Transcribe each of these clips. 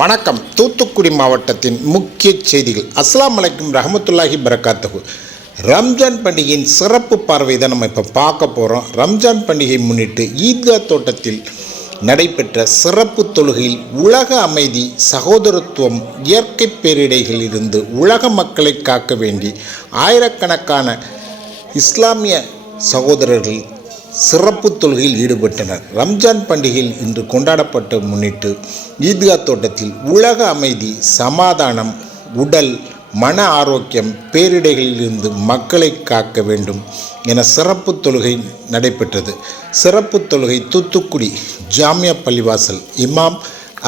வணக்கம். தூத்துக்குடி மாவட்டத்தின் முக்கிய செய்திகள். அஸ்லாம் அலைக்கும் ரஹமத்துல்லாஹி பரக்காத்துஹு. ரம்ஜான் பண்டிகையின் சிறப்பு பார்வை தான் நம்ம இப்போ பார்க்க போகிறோம் ரம்ஜான் பண்டிகையை முன்னிட்டு ஈத்கா தோட்டத்தில் நடைபெற்ற சிறப்பு தொழுகையில் உலக அமைதி சகோதரத்துவம் இயற்கை பேரிடைகளிலிருந்து உலக மக்களை காக்க வேண்டி ஆயிரக்கணக்கான இஸ்லாமிய சகோதரர்கள் சிறப்பு தொழுகையில் ஈடுபட்டனர். ரம்ஜான் பண்டிகையில் இன்று கொண்டாடப்பட்ட முன்னிட்டு ஈத்கா தோட்டத்தில் உலக அமைதி சமாதானம் உடல் மன ஆரோக்கியம் பேரிடைகளிலிருந்து மக்களை காக்க வேண்டும் என சிறப்பு தொழுகை நடைபெற்றது. சிறப்பு தொழுகை தூத்துக்குடி ஜாமியா பள்ளிவாசல் இமாம்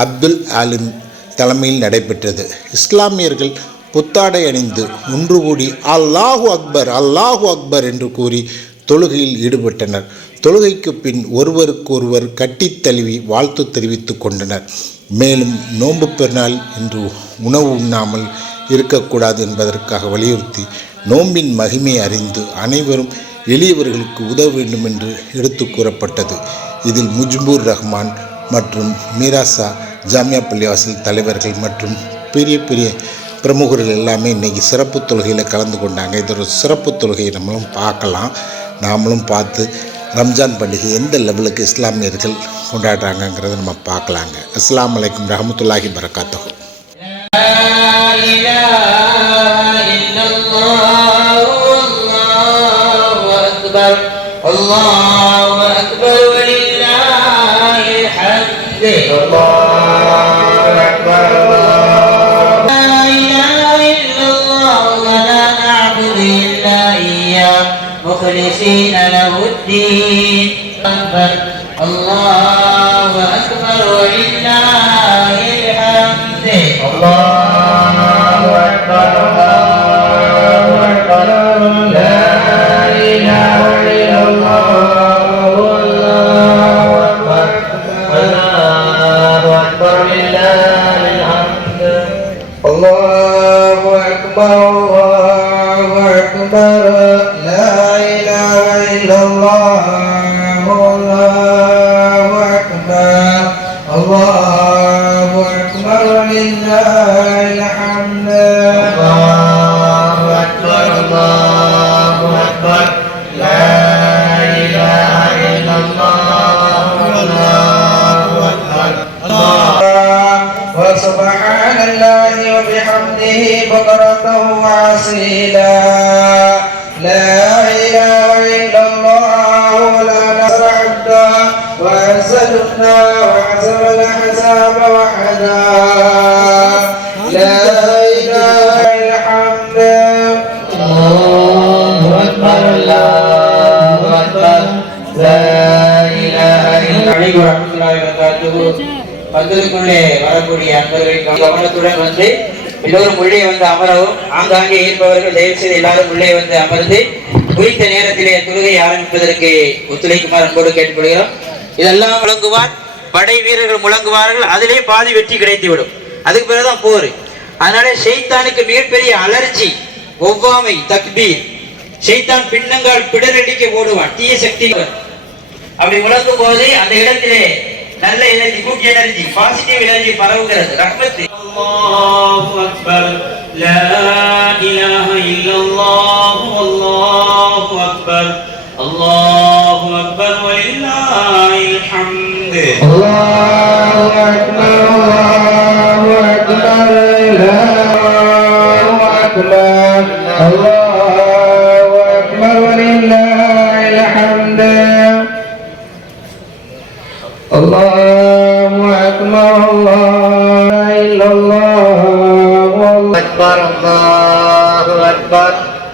அப்துல் ஆலிம் தலைமையில் நடைபெற்றது. இஸ்லாமியர்கள் புத்தாடை அணிந்து ஒன்று கூடி அல்லாஹு அக்பர் அல்லாஹு அக்பர் என்று கூறி தொழுகையில் ஈடுபட்டனர். தொழுகைக்கு பின் ஒருவருக்கொருவர் கட்டித் தழுவி வாழ்த்து தெரிவித்து கொண்டனர். மேலும் நோன்பு பெருநாள் என்று உணவு உண்ணாமல் இருக்கக்கூடாது என்பதற்காக வலியுறுத்தி நோம்பின் மகிமை அறிந்து அனைவரும் எளியவர்களுக்கு உதவ வேண்டும் என்று எடுத்து கூறப்பட்டது. இதில் முஜ்பூர் ரஹ்மான் மற்றும் மீராசா ஜாமியா பள்ளிவாசல் தலைவர்கள் மற்றும் பெரிய பெரிய பிரமுகர்கள் எல்லாமே இன்றைக்கி சிறப்பு தொழுகையில் கலந்து கொண்டாங்க. இது ஒரு சிறப்பு தொழுகையை நம்மளும் பார்க்கலாம். நாமளும் பார்த்து ரம்ஜான் பண்டிகை எந்த லெவலுக்கு இஸ்லாமியர்கள் கொண்டாடுறாங்கங்கிறத நம்ம பார்க்கலாங்க அஸ்ஸலாமு அலைக்கும் ரஹமத்துல்லாஹி பரகாத்தஹு الله أكبر ولله الحمد الله مخلصين له الدين. لا إله إلا الله. பந்தலுக்குள்ளே வரக்கூடிய அன்பர்களின் கவனத்துடன் வந்து எல்லோரும் உள்ளே வந்து அமரவும் ஆங்காங்கே இருப்பவர்கள் தயவு செய்து எல்லாரும் உள்ளே வந்து அமர்ந்து குறித்த நேரத்திலே தொழுகை ஆரம்பிப்பதற்கு ஒத்துழைக்குமாறு அன்போடு கேட்டுக்கொள்கிறோம். இதெல்லாம் முழங்குவார் படை வீரர்கள் முழங்குவார்கள் அதிலே பாதி வெற்றி கிடைத்துவிடும். அதுக்கு பிறகுதான் போர். அதனால ஷெய்தானுக்கு மிகப்பெரிய அலர்ஜி ஒவ்வாமை தக்பீர். ஷெய்தான் பின்னங்கால் பிடரடிக்க போடுவான் தீய சக்தி அப்படி உணர்ந்து போது அந்த இடத்திலே நல்ல energy good energy positive energy பரவுகிறது ரஹ்மத்து. அல்லாஹு அக்பர் லா இலாஹ இல்லல்லாஹ்.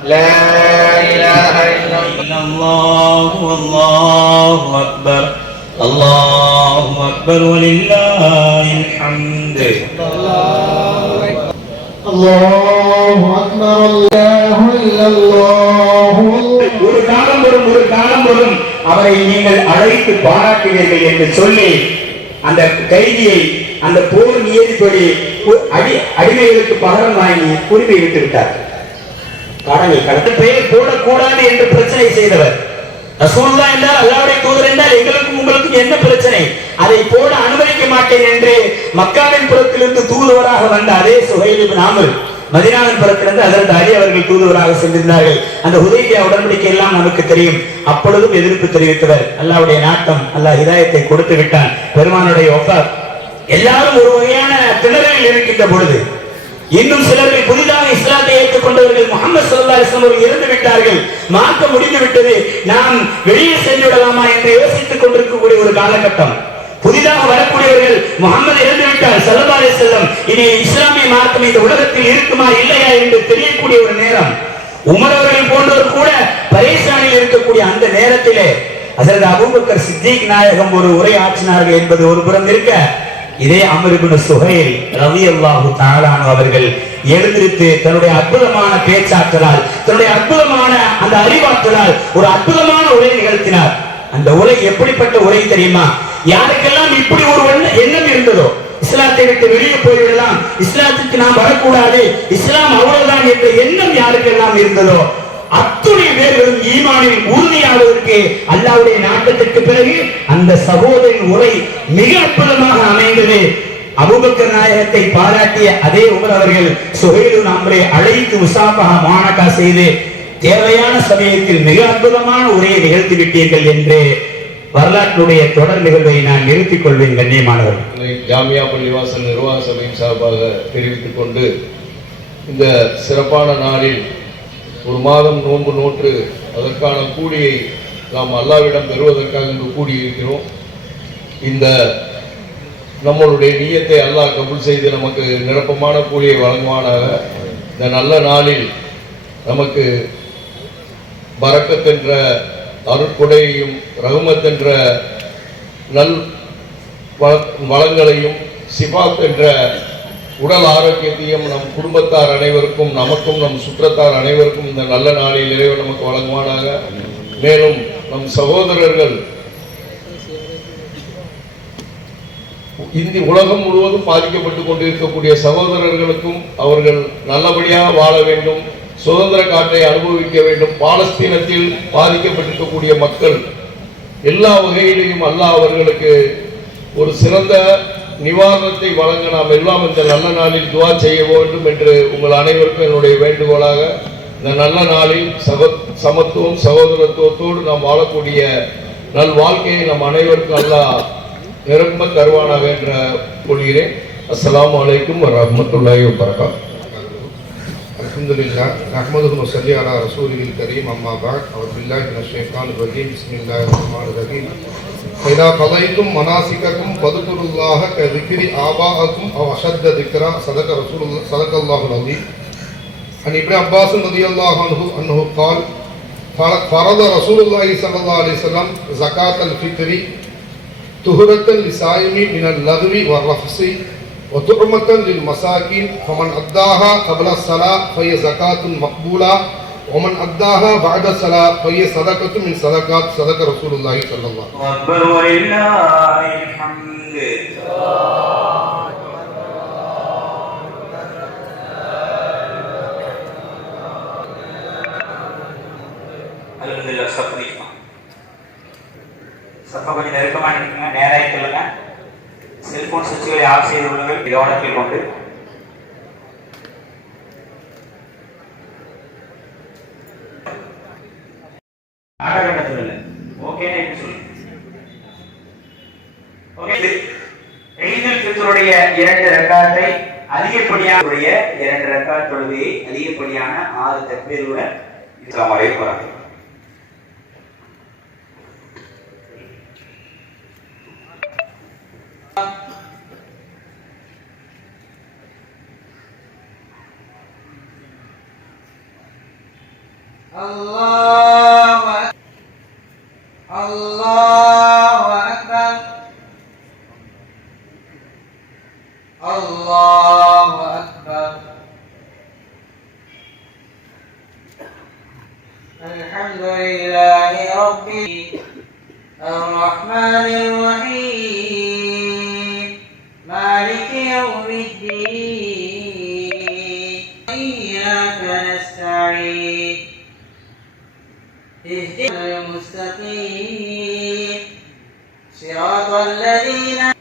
لا إله إلا الله إلا الله والله أكبر الله أكبر ولله الحمد الله أكبر الله إلا الله ஒரு காலம் வரும் ஒரு காலம் வரும் அவரை நீங்கள் அழைத்து பாராட்டுவீர்கள் என்று சொல்லி அந்த கைதியை அந்த போர் நியதிப்படி உ- அடி அடிமைகளுக்கு பகரம் வாங்கி உரிமை விட்டு விட்டார் கடனை கடத்த பெயர் போடக்கூடாது என்று பிரச்சனை செய்தவர். ரசூல்லா என்றால் அல்லாவுடைய தூதர் என்றால் எங்களுக்கும் உங்களுக்கும் என்ன பிரச்சனை? அதை போட அனுமதிக்க மாட்டேன் என்று மக்காவின் புறத்திலிருந்து தூதுவராக வந்த அதே சுஹைல் இப்னு மதினாவின் புறத்திலிருந்து அதற்கு அலி அவர்கள் தூதுவராக சென்றிருந்தார்கள். அந்த உதவியா உடன்படிக்கை எல்லாம் நமக்கு தெரியும். அப்பொழுதும் எதிர்ப்பு தெரிவித்தவர். அல்லாவுடைய நாட்டம் அல்லாஹ் ஹிதாயத்தை கொடுத்து விட்டான். பெருமானுடைய ஒப்பா எல்லாரும் ஒரு வகையான திணறலில் இருக்கின்ற பொழுது இன்னும் சிலர்கள் புதிதாக இஸ்லாத்தை வைத்துக் கொண்டவர்கள் முகமது சல்லா இஸ்லாம் அவர்கள் இறந்து விட்டார்கள். மார்க்க முடிந்து விட்டது. நாம் வெளியே சென்று விடலாமா என்று யோசித்துக் கொண்டிருக்கக்கூடிய ஒரு காலகட்டம். புதிதாக வரக்கூடியவர்கள் முகமது இறந்து விட்டார். சல்லா அலி செல்லம் இனி இஸ்லாமிய மார்க்கம் இந்த உலகத்தில் இருக்குமா இல்லையா என்று தெரியக்கூடிய ஒரு நேரம். உமரவர்கள் போன்றவர் கூட பரேசானில் இருக்கக்கூடிய அந்த நேரத்திலே அதற்கு அபூபக்கர் சித்திக் நாயகம் ஒரு உரை ஆற்றினார்கள் என்பது ஒரு புறம் இருக்க. இதே அமருபின் சுஹைல் ரவி அல்லாஹு தாலானு அவர்கள் எழுந்திருத்து தன்னுடைய அற்புதமான பேச்சாற்றலால் தன்னுடைய அற்புதமான அந்த அறிவாற்றலால் ஒரு அற்புதமான உரை நிகழ்த்தினார். அந்த உரை எப்படிப்பட்ட உரை தெரியுமா? யாருக்கெல்லாம் இப்படி ஒரு எண்ணம் இருந்ததோ? இஸ்லாத்தை விட்டு வெளியே போய்விடலாம். இஸ்லாத்துக்கு நாம் வரக்கூடாது. இஸ்லாம் அவ்வளவுதான் என்ற எண்ணம் யாருக்கெல்லாம் இருந்ததோ? அத்துணை பேர்களும் ஈமானில் உறுதியாவதற்கு அல்லாவுடைய நாட்டத்திற்கு பிறகு அந்த சகோதரின் உரை மிக அற்புதமாக அமைந்தது. அபுபக்கர் நாயகத்தை பாராட்டிய அதே உமர் அவர்கள் சுஹைலு நாமரை அழைத்து உசாபகா மாணக்கா செய்து தேவையான சமயத்தில் மிக அற்புதமான உரையை நிகழ்த்தி விட்டீர்கள் என்று வரலாற்றுடைய தொடர் நிகழ்வை நான் நிறுத்திக் கொள்வேன் கண்ணியமானவர் ஜாமியா பள்ளிவாசல் நிர்வாக சபையின் சார்பாக தெரிவித்துக் கொண்டு இந்த சிறப்பான நாளில் ஒரு மாதம் நோன்பு நோற்று அதற்கான கூலியை நாம் அல்லாவிடம் பெறுவதற்காக இங்கு கூடியிருக்கிறோம். இந்த நம்மளுடைய நீயத்தை அல்லாஹ் கபுல் செய்து நமக்கு நிரப்பமான கூலியை வழங்குவானாக. இந்த நல்ல நாளில் நமக்கு பரக்கத் என்ற அருட்கொடையையும் ரகுமத் என்ற நல் வளங்களையும் சிபாத் என்ற உடல் ஆரோக்கியத்தையும் நம் குடும்பத்தார் அனைவருக்கும் நமக்கும் நம் சுற்றத்தார் அனைவருக்கும் இந்த நல்ல நாளில் இறைவன் நமக்கு வழங்குவானாக. மேலும் நம் சகோதரர்கள் இந்தி உலகம் முழுவதும் பாதிக்கப்பட்டு கொண்டிருக்கக்கூடிய சகோதரர்களுக்கும் அவர்கள் நல்லபடியாக வாழ வேண்டும் சுதந்திர காற்றை அனுபவிக்க வேண்டும். பாலஸ்தீனத்தில் பாதிக்கப்பட்டிருக்கக்கூடிய மக்கள் எல்லா வகையிலையும் அல்லாஹ் அவர்களுக்கு ஒரு சிறந்த நிவாரணத்தை வழங்க நாம் எல்லாம் இந்த நல்ல நாளில் துவா செய்ய வேண்டும் என்று உங்கள் அனைவருக்கும் என்னுடைய வேண்டுகோளாக இந்த நல்ல நாளில் சக சமத்துவம் சகோதரத்துவத்தோடு நாம் வாழக்கூடிய நல் வாழ்க்கையை நம் அனைவருக்கும் அல்லாஹ் நிரம்ப தருவானாக என்ற கொள்கிறேன் அஸ்ஸலாமு அலைக்கும் வரஹ்மத்துல்லாஹி வபரகாத்துஹு الحمد لله نحمده ونصلي على رسوله الكريم أما بعد أعوذ بالله من الشيطان الرجيم بسم الله الرحمن الرحيم فإذا قضيتم مناسككم فاذكروا الله كذكر آباءكم أو أشد ذكرا صدق رسول الله صدق الله العظيم عن ابن عباس رضي الله عنه أنه قال فرض رسول الله صلى الله عليه وسلم زكاة الفطر طهرة للصائم من اللغو والرفس وطعمة للمساكين فمن أداها قبل الصلاة فهي زكاة مقبولة ومن أداها بعد الصلاة فهي صدقة من صدقات صدق رسول الله صلى الله عليه وسلم الحمد நிற்கலாம் கொஞ்சம் நெருக்கமாக நிற்குங்க நேராக சொல்லுங்க செல்போன் சுவிட்சுகளை ஆஃப் செய்து கொள்ளுங்கள். கவனத்தில் கொண்டு ஓகே இரண்டு ரக்காத்தை அதிகப்படியான இரண்டு ரக்காத் தொழுகையை அதிகப்படியான ஆறு தக்பீருடன் இஸ்லாம் வரைக்கும் வராங்க الله الله أكبر. الله أكبر. الحمد لله رب الرحمن الرحيم. مالك يوم الدين. المستقيم. صراط الذين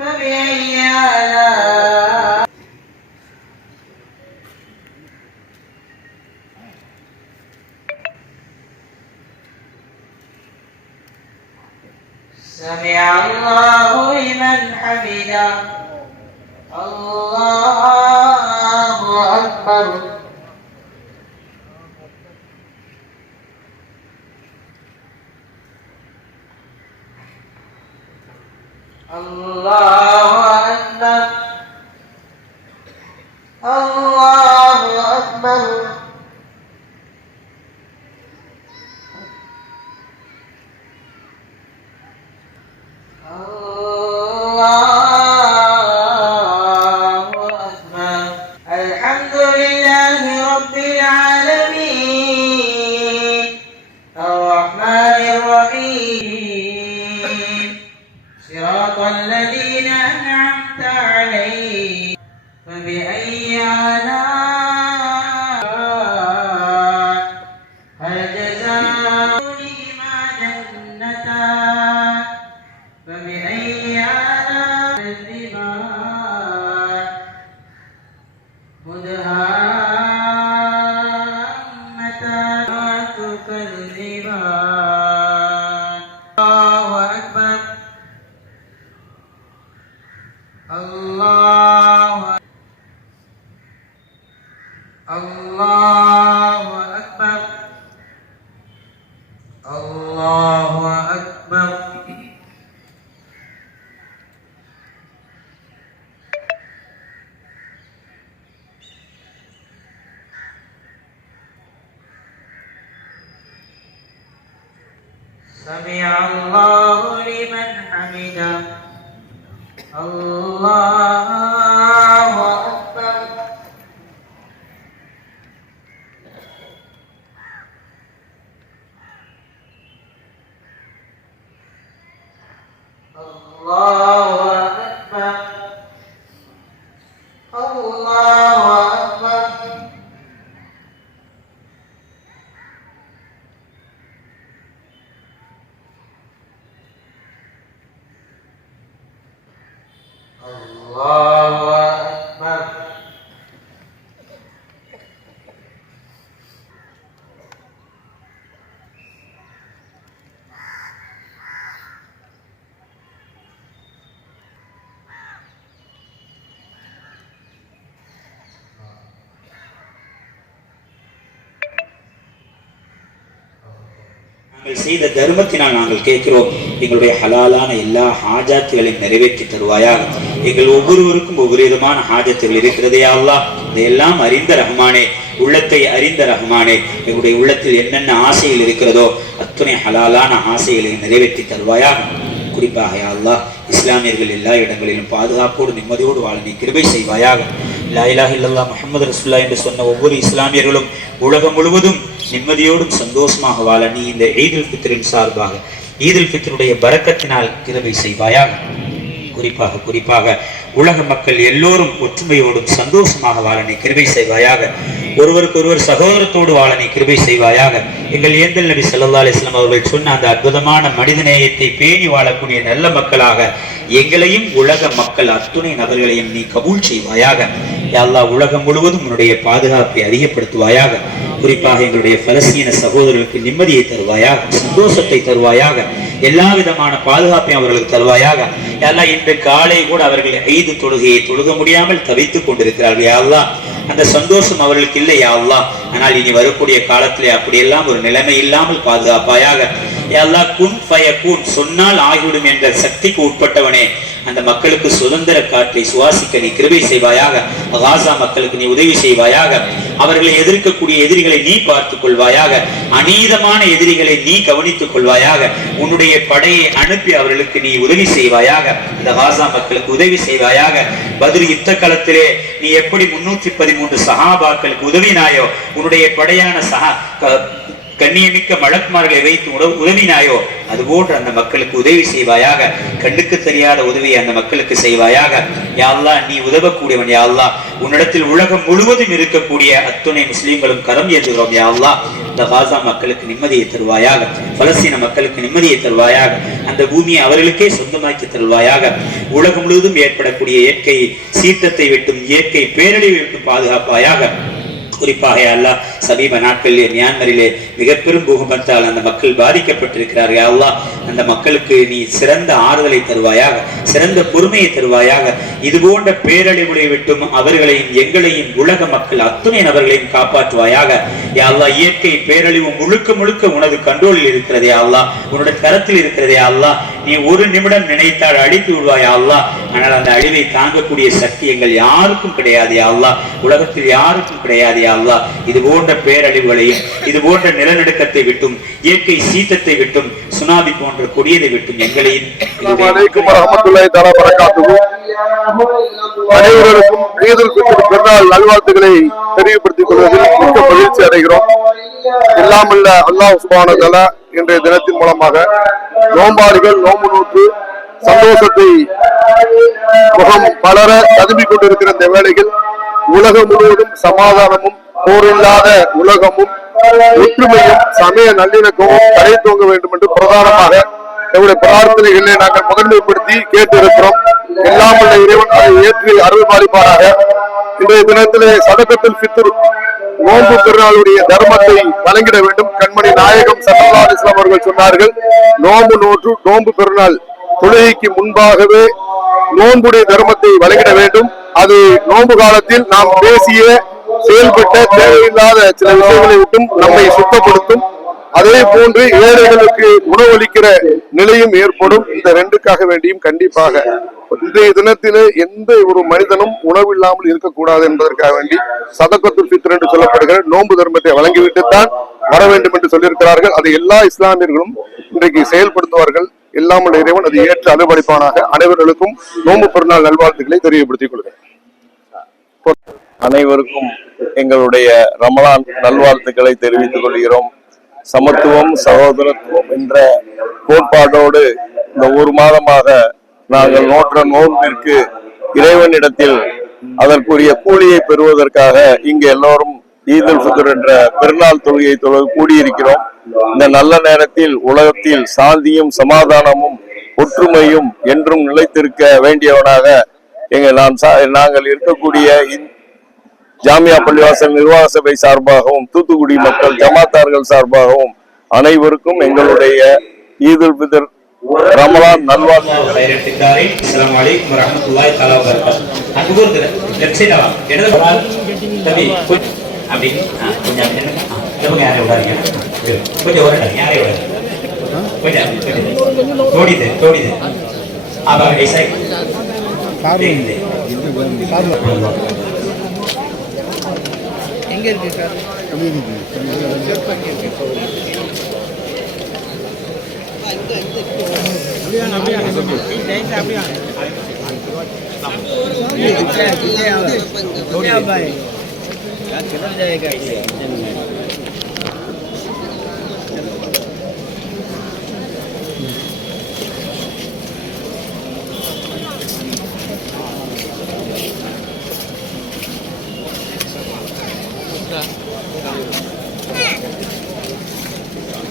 فبأي آلاء؟ سمع الله لمن حمده. الله أكبر. Ah. Allah. நாங்கள் செய்த தர்மத்தினால் நாங்கள் கேட்கிறோம் எங்களுடைய ஹலாலான எல்லா ஹாஜாத்துகளையும் நிறைவேற்றி தருவாயாக. எங்கள் ஒவ்வொருவருக்கும் ஒவ்வொரு விதமான ஹாஜத்துகள் இருக்கிறதே அல்லா இதையெல்லாம் அறிந்த ரஹ்மானே உள்ளத்தை அறிந்த ரஹ்மானே எங்களுடைய உள்ளத்தில் என்னென்ன ஆசைகள் இருக்கிறதோ அத்துணை ஹலாலான ஆசைகளையும் நிறைவேற்றி தருவாயாக. குறிப்பாக யா அல்லாஹ் இஸ்லாமியர்கள் எல்லா இடங்களிலும் பாதுகாப்போடு நிம்மதியோடு வாழ நீ கிருபை செய்வாயாக. லா இல்லல்லா இல்லல்லாஹ் ரசுல்லா என்று சொன்ன ஒவ்வொரு இஸ்லாமியர்களும் உலகம் முழுவதும் நிம்மதியோடும் சந்தோஷமாக வாழ நீ இந்த ஈதுல் ஃபித்ரின் சார்பாக ஈதுல் ஃபித்ருடைய பரக்கத்தினால் கிருபை செய்வாயாக. குறிப்பாக குறிப்பாக உலக மக்கள் எல்லோரும் ஒற்றுமையோடும் சந்தோஷமாக வாழ நீ கிருபை செய்வாயாக. ஒருவருக்கு ஒருவர் சகோதரத்தோடு வாழ நீ கிருபை செய்வாயாக. எங்கள் ஏந்தல் நபி சல்லா அலிஸ்லாம் அவர்கள் சொன்ன அந்த அற்புதமான மனிதநேயத்தை பேணி வாழக்கூடிய நல்ல மக்களாக எங்களையும் உலக மக்கள் அத்துணை நபர்களையும் நீ கபூல் செய்வாயாக. எல்லா உலகம் முழுவதும் உன்னுடைய பாதுகாப்பை அதிகப்படுத்துவாயாக. குறிப்பாக எங்களுடைய பலஸ்தீன சகோதரர்களுக்கு நிம்மதியை தருவாயாக சந்தோஷத்தை தருவாயாக. எல்லா விதமான பாதுகாப்பையும் அவர்களுக்கு தருவாயாக. எல்லாம் இன்று காலை கூட அவர்கள் ஐந்து தொழுகையை தொழுக முடியாமல் தவித்துக் கொண்டிருக்கிறார்கள். யாழ்லா அந்த சந்தோஷம் அவர்களுக்கு இல்லை. யாழ்லா ஆனால் இனி வரக்கூடிய காலத்திலே அப்படியெல்லாம் ஒரு நிலைமை இல்லாமல் பாதுகாப்பாயாக குன் கூன் சொன்னால் ஆகிவிடும் என்ற சக்திக்கு உட்பட்டவனே. அந்த மக்களுக்கு சுதந்திர காற்றை சுவாசிக்க நீ கிருபை செய்வாயாக. காசா மக்களுக்கு நீ உதவி செய்வாயாக. அவர்களை எதிர்க்கக்கூடிய எதிரிகளை நீ பார்த்துக் கொள்வாயாக. அநீதமான எதிரிகளை நீ கவனித்துக் கொள்வாயாக. உன்னுடைய படையை அனுப்பி அவர்களுக்கு நீ உதவி செய்வாயாக. இந்த காசா மக்களுக்கு உதவி செய்வாயாக. பதில் யுத்த களத்திலே நீ எப்படி முன்னூற்றி பதிமூன்று சகாபாக்களுக்கு உதவினாயோ உன்னுடைய படையான சகா கண்ணியமிக்க மழக்குமார்களை வைத்து உணவு உதவினாயோ அதுபோன்று அந்த மக்களுக்கு உதவி செய்வாயாக. கண்ணுக்கு தெரியாத உதவியை அந்த மக்களுக்கு செய்வாயாக. யாழ்லா நீ உதவக்கூடியவன் யாழ்லா உன்னிடத்தில் உலகம் முழுவதும் இருக்கக்கூடிய அத்துணை முஸ்லீம்களும் கரம் ஏற்றுகிறோம் யாழ்லா இந்த காசா மக்களுக்கு நிம்மதியை தருவாயாக. பலஸ்தீன மக்களுக்கு நிம்மதியை தருவாயாக. அந்த பூமியை அவர்களுக்கே சொந்தமாக்கி தருவாயாக. உலகம் முழுவதும் ஏற்படக்கூடிய இயற்கை சீற்றத்தை விட்டும் இயற்கை பேரழிவை விட்டு பாதுகாப்பாயாக. குறிப்பாக அல்லா சமீப நாட்களிலே மியான்மரிலே மிக பெரும் பூகம்பத்தால் அந்த மக்கள் பாதிக்கப்பட்டிருக்கிறார்கள். அல்லா அந்த மக்களுக்கு நீ சிறந்த ஆறுதலை தருவாயாக சிறந்த பொறுமையை தருவாயாக இது போன்ற பேரழிவுகளை விட்டும் அவர்களையும் எங்களையும் உலக மக்கள் அத்துணை நபர்களையும் காப்பாற்றுவாயாக. யா இயற்கை பேரழிவு முழுக்க முழுக்க உனது கண்ட்ரோலில் இருக்கிறதே. அல்லா உன்னுடைய கரத்தில் இருக்கிறதே. அல்லா நீ ஒரு நிமிடம் நினைத்தால் அழித்து விடுவாயா அல்லாஹ். ஆனால் அந்த அழிவை தாங்கக்கூடிய சக்தி எங்கள் யாருக்கும் கிடையாது யா அல்லாஹ். உலகத்தில் யாருக்கும் கிடையாது யா அல்லாஹ். இது போன்ற பேரழிவுகளையும் இது போன்ற நிலநடுக்கத்தை விட்டும் இயற்கை சீற்றத்தை விட்டும் சுனாமி போன்ற கொடியதை விட்டும் எங்களையும் அனைவருக்கும் நல்வாழ்த்துக்களை தெரியப்படுத்திக் கொள்வதில் மிக்க மகிழ்ச்சி அடைகிறோம். இல்லாமல் அல்லாஹ் சுப்ஹானஹு இன்றைய தினத்தின் மூலமாக நோம்பாளிகள் நோம்பு நூற்று சந்தோஷத்தை முகம் பலர ததும்பிக் கொண்டிருக்கிற இந்த வேளையில் உலகம் முழுவதும் சமாதானமும் போரில்லாத உலகமும் ஒற்றுமையும் சமய நல்லிணக்கமும் தலை தூங்க வேண்டும் என்று பிரதானமாக எங்களுடைய பிரார்த்தனைகளை நாங்கள் முதன்மைப்படுத்தி கேட்டு இருக்கிறோம் எல்லாம் உள்ள இறைவன் அதை ஏற்றி அருள் பாலிப்பாராக. இன்றைய தினத்திலே சதகத்தில் ஃபித்ர் நோன்பு பெருநாளுடைய தர்மத்தை வழங்கிட வேண்டும். கண்மணி நாயகம் சல்லா இஸ்லாம் அவர்கள் சொன்னார்கள் நோன்பு நோற்று நோன்பு பெருநாள். தொழுகைக்கு முன்பாகவே நோன்புடைய தர்மத்தை வழங்கிட வேண்டும். அது நோன்பு காலத்தில் நாம் பேசிய செயல்பட்ட தேவையில்லாத சில விஷயங்களை விட்டும் நம்மை சுத்தப்படுத்தும். அதே போன்று ஏழைகளுக்கு உணவளிக்கிற நிலையும் ஏற்படும். இந்த ரெண்டுக்காக வேண்டியும் கண்டிப்பாக இன்றைய தினத்திலே எந்த ஒரு மனிதனும் உணவில்லாமல் இருக்கக்கூடாது என்பதற்காக வேண்டி சதக்கத்துல் ஃபித்ர் என்று சொல்லப்படுகிற நோன்பு தர்மத்தை வழங்கிவிட்டுத்தான் வர வேண்டும் என்று சொல்லியிருக்கிறார்கள். அதை எல்லா இஸ்லாமியர்களும் இன்றைக்கு செயல்படுத்துவார்கள். உள்ள இறைவன் அதை ஏற்று அனுபவிப்பானாக அனைவர்களுக்கும் நோன்பு பெருநாள் நல்வாழ்த்துக்களை தெரியப்படுத்திக் கொள்கிறேன். அனைவருக்கும் எங்களுடைய ரமலான் நல்வாழ்த்துக்களை தெரிவித்துக் கொள்கிறோம். சமத்துவம் சகோதரத்துவம் என்ற கோட்பாட்டோடு இந்த ஒரு மாதமாக நாங்கள் நோற்ற நோன்பிற்கு இறைவனிடத்தில் அதற்குரிய கூலியை பெறுவதற்காக இங்கு எல்லோரும் ஈதுல் ஃபித்ர் என்ற பெருநாள் தொழுகை தொழ கூடியிருக்கிறோம். இந்த நல்ல நேரத்தில் உலகத்தில் சாந்தியும் சமாதானமும் ஒற்றுமையும் என்றும் நிலைத்திருக்க வேண்டியவனாக எங்க நான் சா- நாங்கள் இருக்கக்கூடிய இந்த ஜாமியா பள்ளிவாசல் நிர்வாக சபை சார்பாகவும் தூத்துக்குடி மக்கள் ஜமாத்தார்கள் சார்பாகவும் அனைவருக்கும் எங்களுடைய ஈதுல் ஃபித்ர் ரமலான் நல்வாழ்த்து டைரக்டாரே அஸ்ஸலாமு அலைக்கும் எங்கே இருக்குது சார் அப்படியே அப்படியே அப்படியே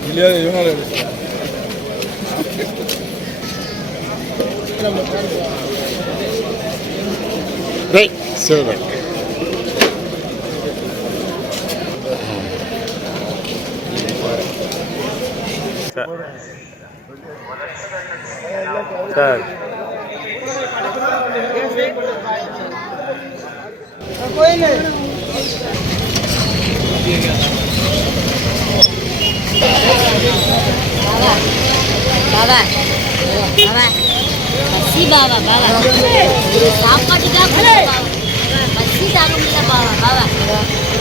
இல்லையா இவங்க ரைட் சரி ரைட் சார் சார் बाबा बाबा बस्सी बाबा बाबा सांप का टीका बस्सी दाग मिला बाबा बाबा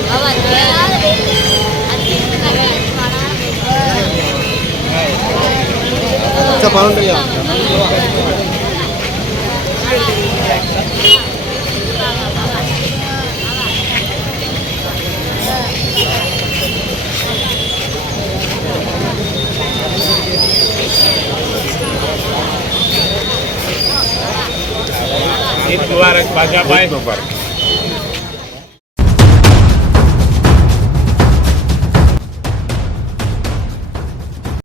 बाबा अच्छा पालन ઈદ મુબારક બાજાભાઈ મુબારક